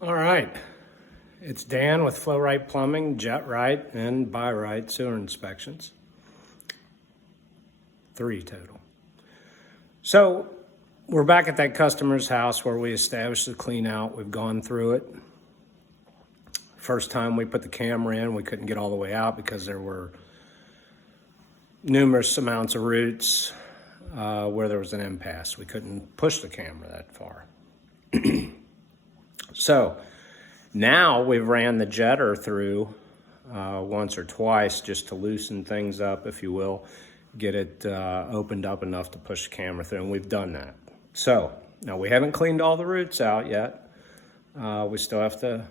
All right, it's Dan with Buy-Rite Plumbing, Buy-Rite, and Buy-Rite Sewer Inspections. 3 total. So we're back at that customer's house where we established the clean out. We've gone through it. First time we put the camera in, we couldn't get all the way out because there were numerous amounts of roots where there was an impasse. We couldn't push the camera that far. So now we've ran the jetter through once or twice just to loosen things up, if you will, get it opened up enough to push the camera through, and we've done that. So now we haven't cleaned all the roots out yet. We still have to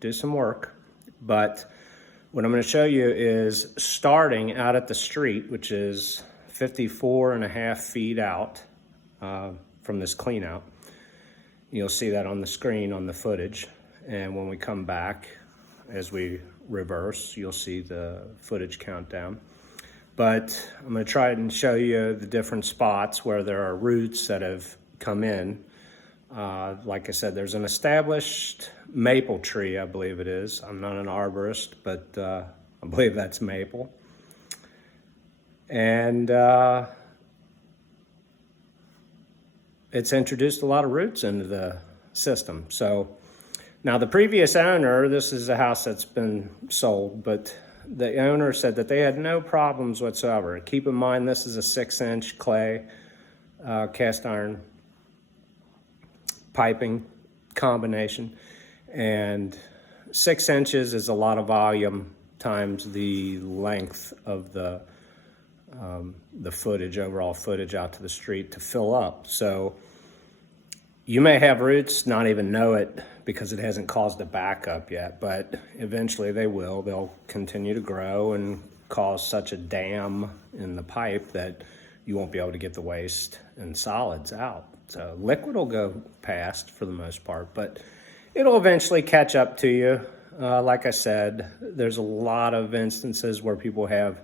do some work, but what I'm going to show you is starting out at the street, which is 54.5 feet out from this clean out. You'll see that on the screen on the footage, and when we come back as we reverse, you'll see the footage countdown. But I'm going to try and show you the different spots where there are roots that have come in. Like I said, there's an established maple tree, I believe it is. I'm not an arborist, but I believe that's maple. And it's introduced a lot of roots into the system. So now the previous owner, this is a house that's been sold, but the owner said that they had no problems whatsoever. Keep in mind, this is a 6-inch clay cast iron piping combination, and 6 inches is a lot of volume times the length of the footage, overall footage out to the street to fill up. So you may have roots, not even know it because it hasn't caused a backup yet, but eventually they will. They'll continue to grow and cause such a dam in the pipe that you won't be able to get the waste and solids out. So liquid will go past for the most part, but it'll eventually catch up to you. Like I said, there's a lot of instances where people have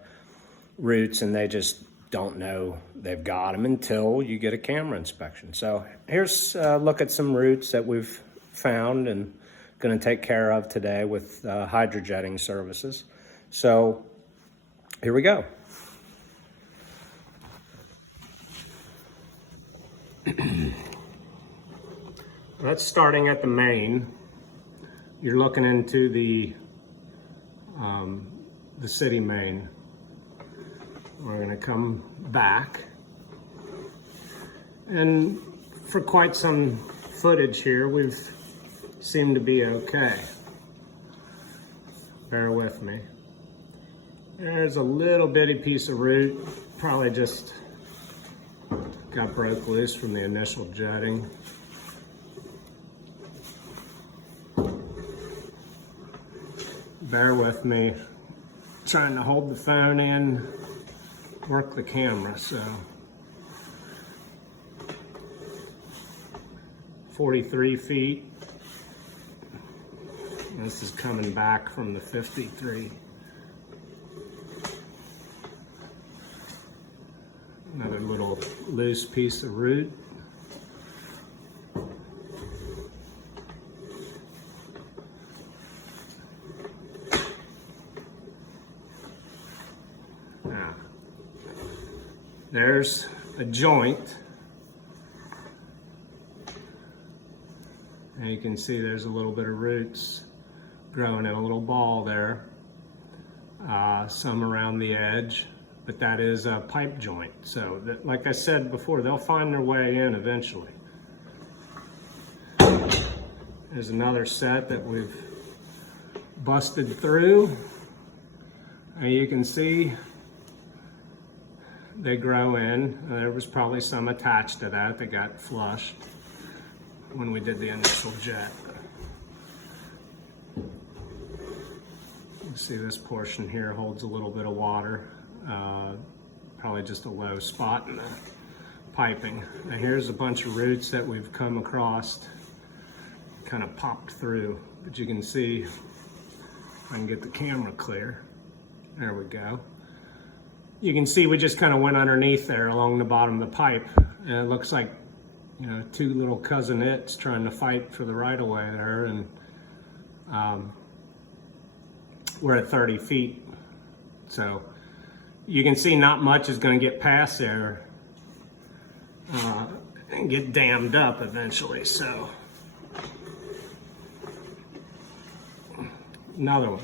roots and they just don't know they've got them until you get a camera inspection. So here's a look at some roots that we've found and going to take care of today with hydrojetting services. So here we go. That's starting at the main. You're looking into the city main. We're going to come back, and for quite some footage here, we've seemed to be okay. Bear with me. There's a little bitty piece of root, probably just got broke loose from the initial jetting. Bear with me, trying to hold the phone in, work the camera. So 43 feet. This is coming back from the 53. Another little loose piece of root. Now, there's a joint. And you can see there's a little bit of roots growing in a little ball there. Some around the edge, but that is a pipe joint. So that, like I said before, they'll find their way in eventually. There's another set that we've busted through. And you can see they grow in. There was probably some attached to that that got flushed when we did the initial jet. You see this portion here holds a little bit of water, probably just a low spot in the piping. Now here's a bunch of roots that we've come across, kind of popped through, but you can see, if I can get the camera clear, there we go. You can see we just kind of went underneath there along the bottom of the pipe, and it looks like you know, two little cousin-its trying to fight for the right-of-way there, and we're at 30 feet. So you can see not much is going to get past there and get dammed up eventually. So another one.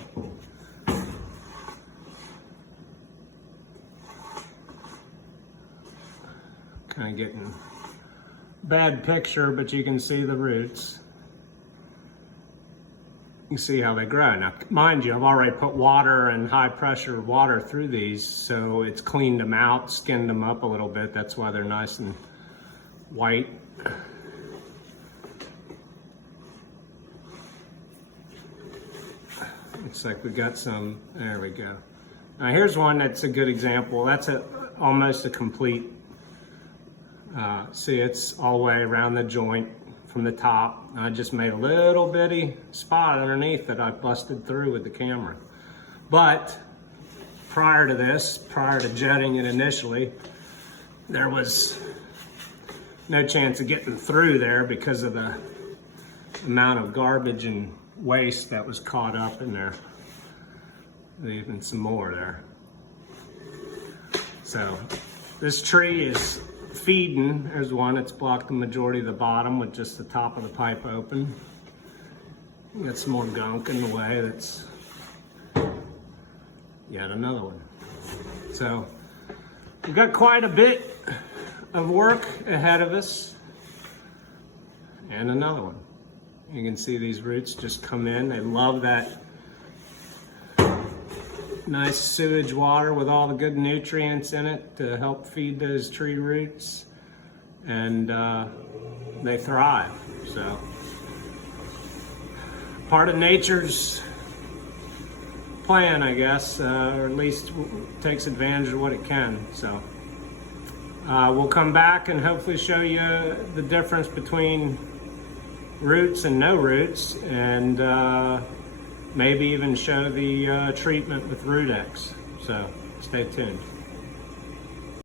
Kind of getting bad picture, but you can see the roots. You can see how they grow. Now, mind you, I've already put water and high pressure water through these, so it's cleaned them out, skinned them up a little bit. That's why they're nice and white. Looks like we got some, there we go. Now here's one that's a good example. That's almost a complete, see, it's all the way around the joint from the top. I just made a little bitty spot underneath that I busted through with the camera. But prior to this, prior to jetting it initially, there was no chance of getting through there because of the amount of garbage and waste that was caught up in there. Even some more there. So this tree is feeding. There's one that's blocked the majority of the bottom with just the top of the pipe open. Got some more gunk in the way. That's yet another one. So we've got quite a bit of work ahead of us. And another one. You can see these roots just come in. They love that nice sewage water with all the good nutrients in it to help feed those tree roots, and they thrive. So part of nature's plan, I guess, or at least takes advantage of what it can. So we'll come back and hopefully show you the difference between roots and no roots, and maybe even show the treatment with Root-X. So stay tuned.